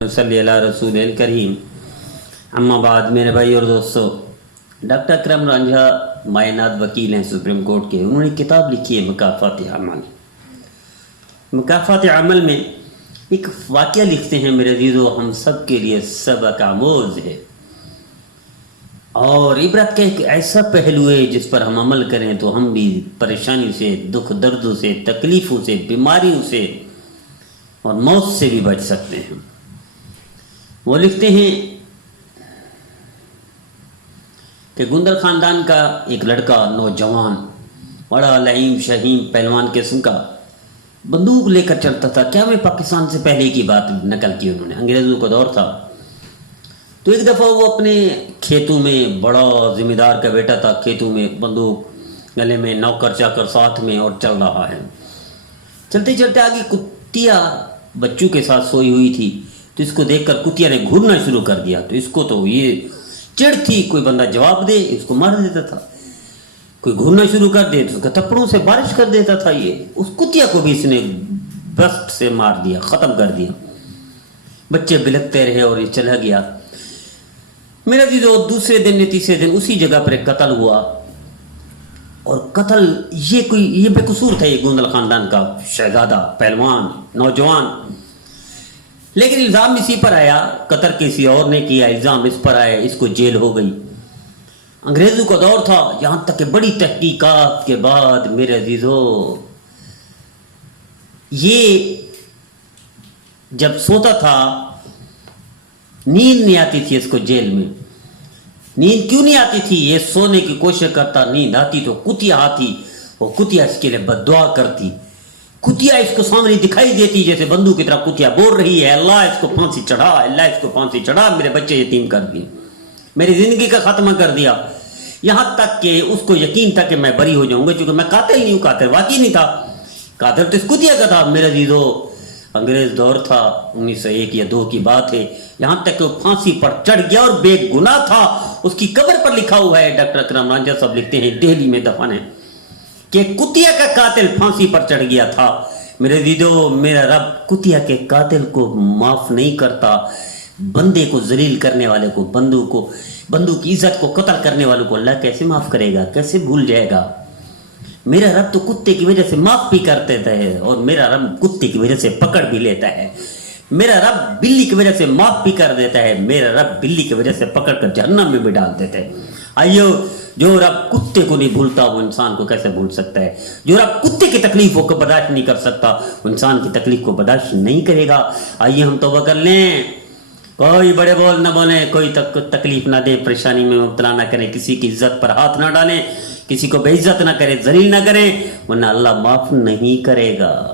صلی اللہ رسول کریم اما بعد میرے بھائی اور دوستو، ڈاکٹر اکرم رانجھا معینات وکیل ہیں سپریم کورٹ کے. انہوں نے کتاب لکھی ہے مکافات عمل. مکافات عمل میں ایک واقعہ لکھتے ہیں میرے عزیزو، ہم سب کے لیے سبق آموز ہے اور عبرت کا ایک ایسا پہلو ہے جس پر ہم عمل کریں تو ہم بھی پریشانی سے، دکھ دردوں سے، تکلیفوں سے، بیماریوں سے اور موت سے بھی بچ سکتے ہیں. وہ لکھتے ہیں کہ گندر خاندان کا ایک لڑکا نوجوان، بڑا لعیم شہیم پہلوان قسم کا، بندوق لے کر چلتا تھا. کیا میں پاکستان سے پہلے کی بات نقل کی انہوں نے، انگریزوں کا دور تھا. تو ایک دفعہ وہ اپنے کھیتوں میں، بڑا ذمہ دار کا بیٹا تھا، کھیتوں میں بندوق گلے میں، نوکر چاکر ساتھ میں، اور چل رہا ہے. چلتے چلتے آگے کتیا بچوں کے ساتھ سوئی ہوئی تھی. تو اس کو دیکھ کر کتیا نے گھورنا شروع کر دیا. تو اس کو تو یہ چڑ تھی، کوئی بندہ جواب دے اس کو مار دیتا تھا، کوئی گھورنا شروع کر دے تو اس کا تھپڑوں سے بارش کر دیتا تھا. یہ اس کتیا کو بھی اس نے بست سے مار دیا، ختم کر دیا. بچے بلکتے رہے اور یہ چلا گیا. میرا عزیزو، دوسرے دن یا تیسرے دن اسی جگہ پر ایک قتل ہوا. اور قتل یہ بے قصور تھا، یہ گوندل خاندان کا شہزادہ، پہلوان، نوجوان. لیکن الزام اسی پر آیا، قتل کسی اور نے کیا، الزام اس پر آیا، اس کو جیل ہو گئی. انگریزوں کا دور تھا، یہاں تک کہ بڑی تحقیقات کے بعد میرے عزیزو، یہ جب سوتا تھا نیند نہیں آتی تھی اس کو جیل میں. نیند کیوں نہیں آتی تھی؟ یہ سونے کی کوشش کرتا، نیند آتی تو کتیا آتی، وہ کتیا اس کے لیے بد دعا کرتی. کتیا اس کو سامنے دکھائی دیتی جیسے بندوق کی طرح کتیا بول رہی ہے، اللہ اس کو پھانسی چڑھا، اللہ اس کو پھانسی چڑھا، میرے بچے یتیم کر دیے، میری زندگی کا خاتمہ کر دیا. یہاں تک کہ اس کو یقین تھا کہ میں بری ہو جاؤں گا، چونکہ میں قاتل نہیں ہوں. قاتل واقعی نہیں تھا، قاتل تو اس کتیا کا تھا. میرے عزیزو، انگریز دور تھا، 1901 یا 2 کی بات ہے. یہاں تک کہ وہ پھانسی پر چڑھ گیا اور بے گناہ تھا. اس کی قبر پر لکھا ہوا ہے، ڈاکٹر اکرم رانجھا صاحب لکھتے ہیں، دہلی میں دفن ہے، کہ کتیا کا قاتل پھانسی پر چڑھ گیا تھا. میرے عزیزو، میرا رب کتیا کے قاتل کو معاف نہیں کرتا. بندے کو ذلیل کرنے والے کو، بندوں کی عزت کو قتل کرنے والوں کو اللہ کیسے معاف کرے گا، کیسے بھول جائے گا؟ میرا رب تو کتے کی وجہ سے معاف بھی کر دیتا ہے، اور میرا رب کتے کی وجہ سے پکڑ بھی لیتا ہے. میرا رب بلی کی وجہ سے معاف بھی کر دیتا ہے، میرا رب بلی کی وجہ سے پکڑ کر جہنم میں بھی ڈال دیتا ہے. آئیو، جو رب کتے کو نہیں بھولتا وہ انسان کو کیسے بھول سکتا ہے؟ جو رب کتے کی تکلیفوں کو برداشت نہیں کر سکتا وہ انسان کی تکلیف کو برداشت نہیں کرے گا. آئیے ہم توبہ کر لیں، کوئی بڑے بول نہ بولیں، کوئی تکلیف نہ دیں، پریشانی میں مبتلا نہ کریں، کسی کی عزت پر ہاتھ نہ ڈالیں، کسی کو بے عزت نہ کریں، ذلیل نہ کریں، ورنہ اللہ معاف نہیں کرے گا.